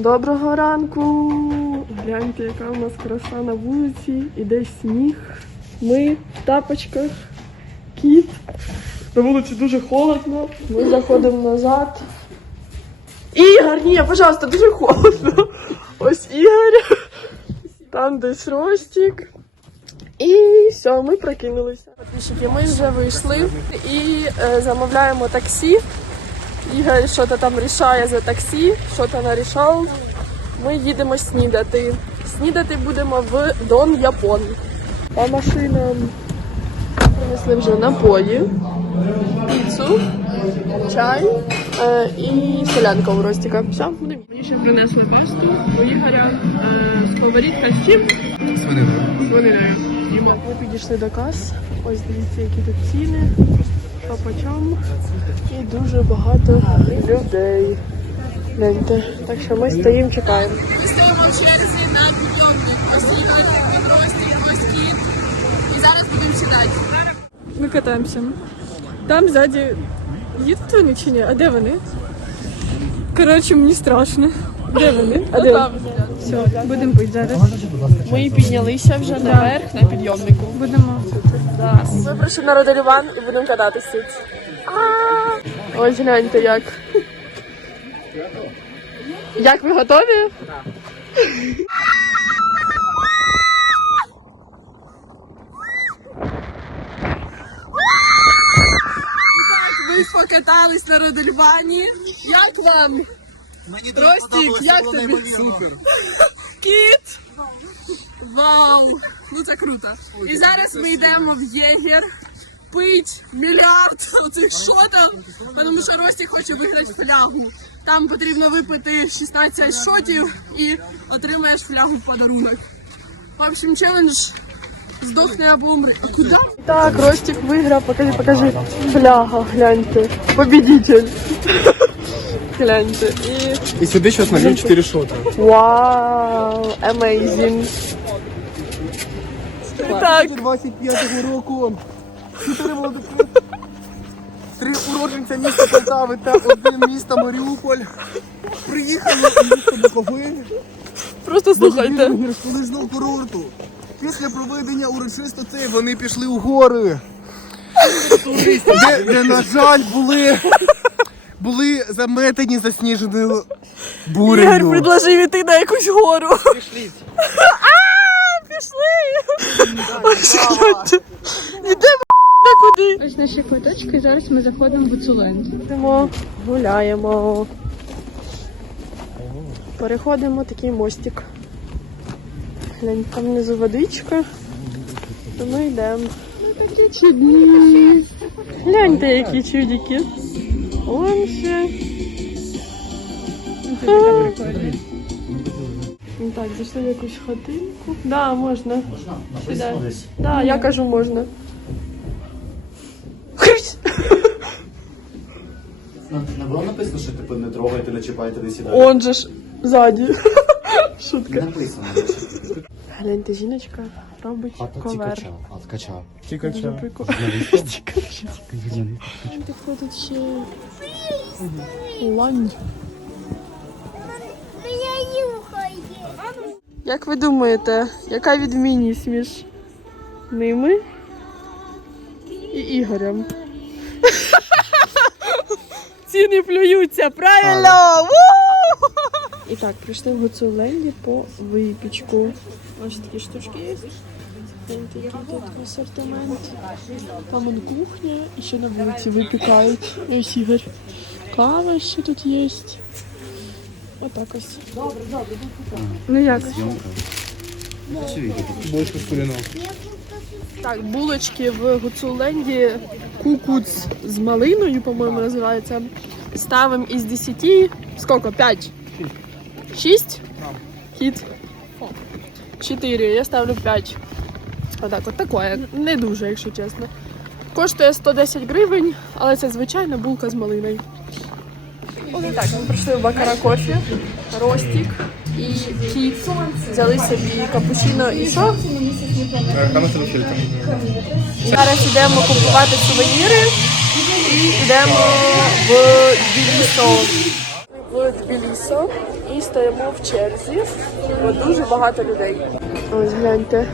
Доброго ранку! Гляньте, яка у нас краса на вулиці, іде сніг. Ми в тапочках, кіт. На вулиці дуже холодно. Ми заходимо назад. Ігор, ні, пожалуйста, дуже холодно. Ось Ігор. Там десь Ростик. І все, ми прокинулися. Ми вже вийшли і е, замовляємо таксі. Ігор щось там рішає за таксі, що то нарішав. Ми їдемо снідати. Снідати будемо в Дон Япон. По машинам принесли вже напої, піцу, чай е, і солянка у Ростіка. Все, будемо. Мені ще принесли пасту. У Ігоря е, сковорідка з чим? Свининою. Так, ми підійшли до кас. Ось дивіться, які тут ціни. По. І дуже багато людей. Гляньте. Так що ми стоїмо, чекаємо. Ми стоїмо в черзі на підйомник. Ось Ігор, Ростик, ось кіт. І зараз будемо сідати. Ми катаємося. Там ззаді їдуть вони чи ні? А де вони? Коротше, мені страшно. Де вони? А де? Все, будемо пити зараз. Ми піднялися вже наверх на підйомнику. Будемо. Ми прийшли на Родаріван і будемо кататися. Ось гляньте як. Як ви готові? Ви покатались на Родельвані. Як вам? Ростик, як тобі? Супер. Кіт! Вау! Ну це круто. І зараз ми йдемо в Єгер. Пить мільярд оцих шотів, тому що Ростик хоче виграти флягу. Там потрібно випити 16 шотів і отримаєш флягу в подарунок. В общем, челендж здохне або умри. А куди? Так, Ростик виграв, покажи, покажи. Фляга, гляньте. Победитель. Гляньте. І И сюда сейчас нальем 4 шота. вау, amazing. Так, 25-го року. Чотири молодих. Три уродженця міста Полтави та один міста Маріуполь. Приїхали у місто Буковель просто слухайте. гірськолижного курорту. Після проведення урочистостей вони пішли у гори. Де, де, на жаль, були, були заметені засніженою бурею. Ігор предложив іти на якусь гору. Пішли. А, пішли. Ось гляньте. Ідемо на куди. Ось наші квиточки, зараз ми заходимо в Гуцуленд. Йдемо, гуляємо. Переходимо такий мостик. Глянь, там внизу водичка. То ми йдемо. Такі чудні. Гляньте, які чудики. Ще. Ну Так, зайшли в якусь хатинку. Да, можна. Можна? Написано Да, я кажу, можна. Ну, Не було написано, що типу не трогайте, не чіпайте, не сідайте. Он же ж ззаді. Не Шутка. написано. Гляньте, жіночка робить А то ковер. А качав. Дуже прикольно. Тут ще лань. Як ви думаєте, яка відмінність між ними і Ігорем? Ціни плюються, правильно! Ву! І так, прийшли в Гуцуленді по випічку. Ось такі штучки є. Який тут асортимент. Там он кухня, і ще на вулиці випікають. Ось Ігор. Кава ще тут є. Отак ось. Ну як? Бочка з кулінов. Так, булочки в Гуцуленді кукуц з малиною, по-моєму, називається. Ставимо із 10. Скільки? 5? 6? Хід. 4. Я ставлю 5. Отак, от таке. Не дуже, якщо чесно. Коштує 110 гривень, але це звичайна булка з малиною. Так, ми прийшли в Бакара кофі, Ростік і кіт. Взяли собі капучино і що? Зараз йдемо купувати сувеніри і йдемо в Тбілісо. В Тбілісо і стоїмо в черзі. Бо дуже багато людей. Ось гляньте.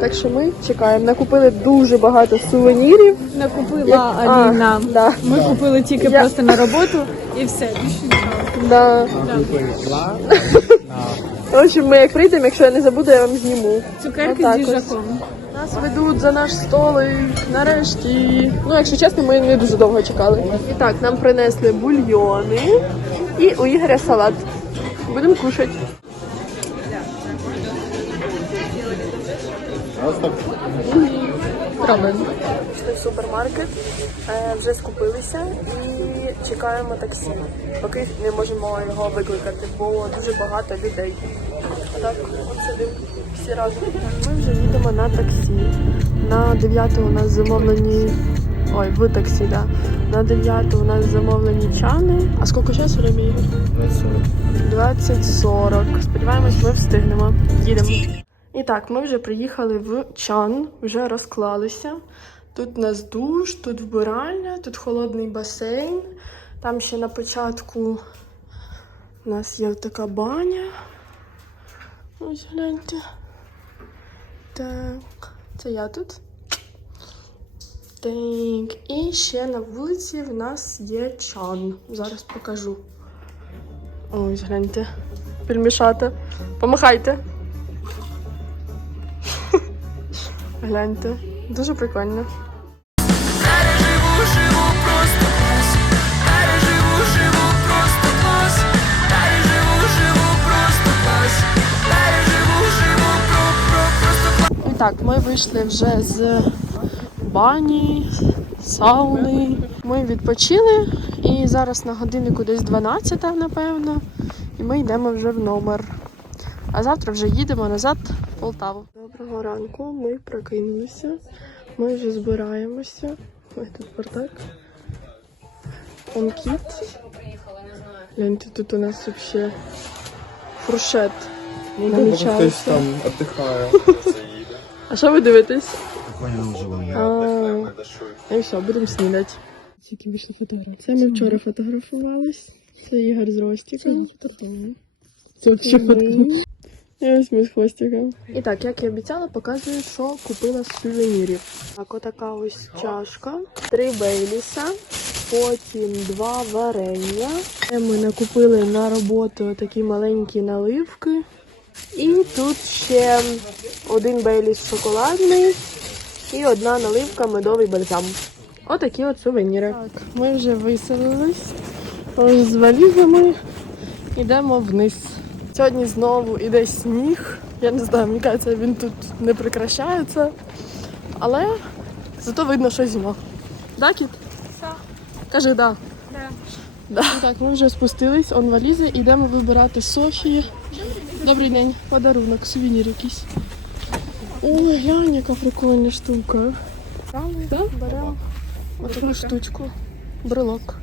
Так що ми чекаємо. Накупили дуже багато сувенірів. Не купила Як- а, Аліна. да. Ми купили тільки Я- просто на роботу і все. Більше нічого. Да. В общем, ми як прийдемо, якщо я не забуду, я вам зніму. Цукерки Отак з їжаком. Нас ведуть за наш столик нарешті. Ну, якщо чесно, ми не дуже довго чекали. І так, нам принесли бульйони і у Ігоря салат. Будемо кушати. Пішли в супермаркет, е, вже скупилися і чекаємо таксі. Поки не можемо його викликати, бо дуже багато людей. Так, от сидимо всі разом. Ми вже їдемо на таксі. На 9 у нас замовлені. Ой, в таксі, да. На 9 у нас замовлені чани. А скільки часу время? Ігор? 20.40. Сподіваємось, ми встигнемо. Їдемо. І так, ми вже приїхали в чан, вже розклалися. Тут у нас душ, тут вбиральня, тут холодний басейн. Там ще на початку у нас є така баня. Ось гляньте. Так, це я тут. Так, і ще на вулиці в нас є чан. Зараз покажу. Ось гляньте. Пельмішата. Помахайте. Гляньте. Дуже прикольно. І так, ми вийшли вже з бані, сауни. Ми відпочили і зараз на годиннику десь 12, напевно. І ми йдемо вже в номер. А завтра вже їдемо назад в Полтаву. Доброго ранку, ми прокинулися. Ми вже збираємося. Ой, тут бардак. Он кіт. Гляньте, тут у нас взагалі фуршет. намічається. віддихає. А що ви дивитесь? Живий. А, і все, будемо снідати. Тільки вийшли фотографії. Це ми вчора фотографувались. Це Ігор з Ростіком. Це взагалі ось ми з хвостиком. І так, як і обіцяла, показую, що купила з сувенірів. Так, отака ось чашка, три бейліса, потім два варення. Це Ми накупили на роботу такі маленькі наливки. І тут ще один бейліс шоколадний і одна наливка медовий бальзам. Отакі от сувеніри. Так, ми вже виселились. Ось з валізами йдемо вниз. Сьогодні знову іде сніг. Я не знаю, мені кажеться, він тут не прекращається. Але зато видно, що зима. Да, кіт? Так. Кажи да. Да. Так, ми вже спустились, он валізи, йдемо вибирати Софії. Добрий день, подарунок, сувенір якийсь. Ой, глянь, яка прикольна штука. Да? Беремо отаку штучку. Брелок.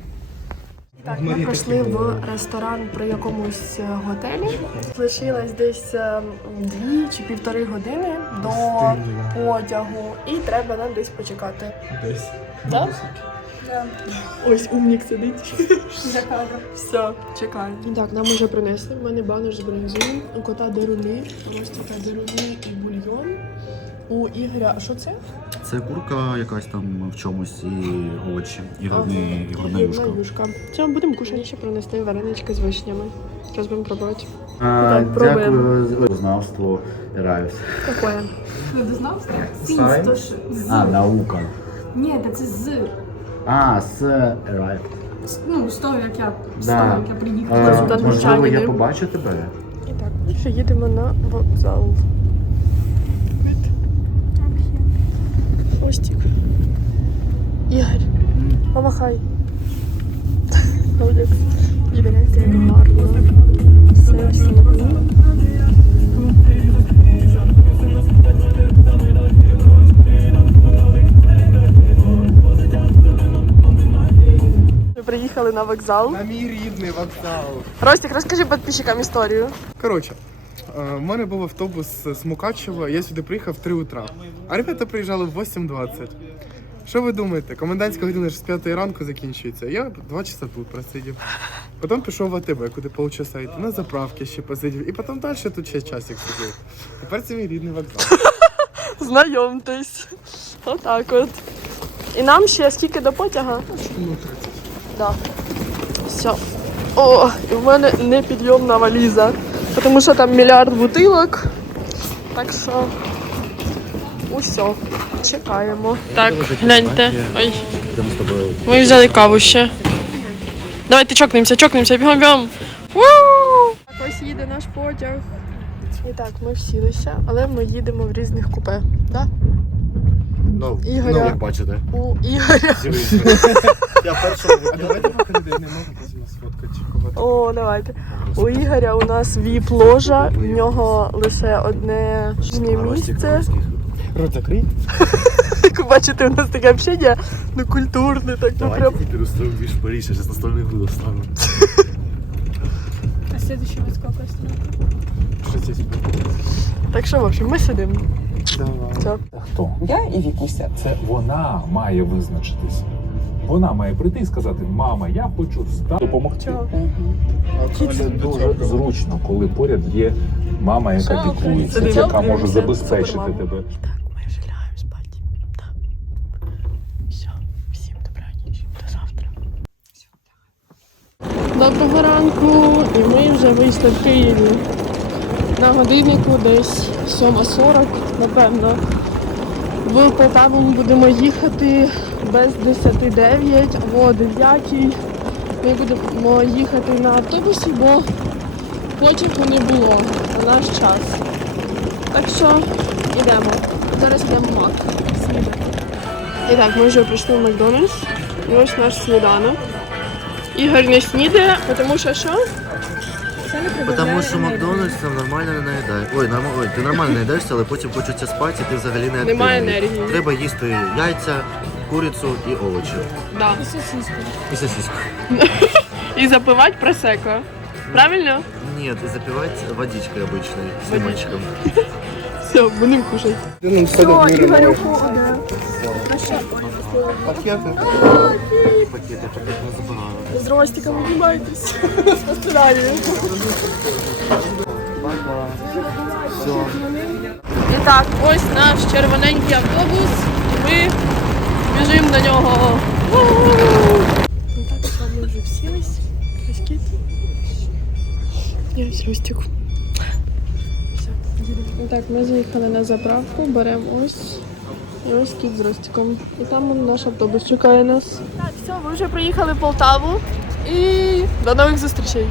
Так, ми прийшли в ресторан при якомусь е, готелі. Лишилось десь е, дві чи півтори години до потягу, і треба нам десь почекати. Десь. Да? Ось умник сидить. Все, чекаю. Так, нам уже принесли. У мене банош з бринзою, у кота деруни, у Ростіка деруни і бульйон. У Ігоря, а що це? Це курка якась там в чомусь і овочі, і грудна юшка. юшка. Це будемо кушати. Ще принесли варенички з вишнями. Зараз будемо пробувати. А, Так, пробуємо. Дякую за знавство. Нравится. Какое? А, наука. Ні, та це з. А, з Райф. Ну, з того, як я з Да. того, як я приїхала. Е, Результат Можливо, навчання, я да? побачу тебе. І так, ми ще їдемо на вокзал. Костик. Ігор, помахай. Як гарно. Все в приїхали на вокзал. На мій рідний вокзал. Ростик, розкажи підписчикам історію. Коротше, е, в мене був автобус з Мукачева, я сюди приїхав в 3 утра. А ребята приїжджали в 8.20. Що ви думаєте? Комендантська година ж з 5 ранку закінчується. Я 2 часа тут просидів. Потім пішов в АТБ, куди полчаса йти. На заправки ще посидів. І потім далі тут ще часик сидів. Тепер це мій рідний вокзал. Знайомтесь. Отак от. І нам ще скільки до потяга? Да. Все. О, і в мене непідйомна валіза. Тому що там мільярд бутилок. Так що. Усьо. Чекаємо. Так, гляньте. Ой. Ми взяли каву ще. Давайте чокнемося, чокнемося, бігом бігом. Так ось їде наш потяг. І так, ми всілися, але ми їдемо в різних купе. Да? Ну, Ігоря. ну, як бачите. У Ігоря. Я першого А давайте поки людей немає, потім нас фоткати О, давайте. У Ігоря у нас віп ложа, в нього лише одне місце. Рот закрий. Як бачите, у нас таке общення, ну культурне, так ну прям. Давайте перестроим більш Париж, я зараз настольний гру достану. А следующий вот сколько стоит? Що це? Так що, в общем, ми сидимо. Давай. Все. Хто? Я і Вікуся. Це вона має визначитись. Вона має прийти і сказати: Мама, я хочу стати допомогти. Це дуже зручно, коли поряд є мама, яка піклується, Сидимо. яка може забезпечити тебе. Так, ми вже лягаємо спати. Так. Все, всім добраніч. До завтра. Доброго ранку, і ми вже вийшли в Києві. На годиннику десь 7.40, напевно. В Полтаву ми будемо їхати без 10.09 або 9. Ми будемо їхати на автобусі, бо потягу не було на наш час. Так що йдемо. Зараз йдемо Мак. Снідати. І так, ми вже прийшли в Макдональдс. І ось наш сніданок. Ігор не снідає, тому що що? Потому що Макдональдс там нормально не наїдає. Ой, норм... Ой, ти нормально наїдаєшся, але потім хочеться спати, і ти взагалі не активний. Немає енергії. Треба їсти яйця, курицю і овочі. Да. І сосиску. І запивати просеко. Правильно? Ні, і запивати водичкой обычной, з лимончиком. Все, будемо кушати. Де нам сьогодні Ігорюку, Пакети. Пакети, не забирали. З ростиком обнімайтесь. Спостерігаю. І так, ось наш червоненький автобус. Ми біжимо до нього. Ну так, що ми вже всілись. Кіт. І ось Ростик. Все. Ну Так, ми заїхали на заправку, беремо ось. І ось з Ростиком. І там наш автобус чекає нас. Так, все, ми вже приїхали в Полтаву. І до нових зустрічей.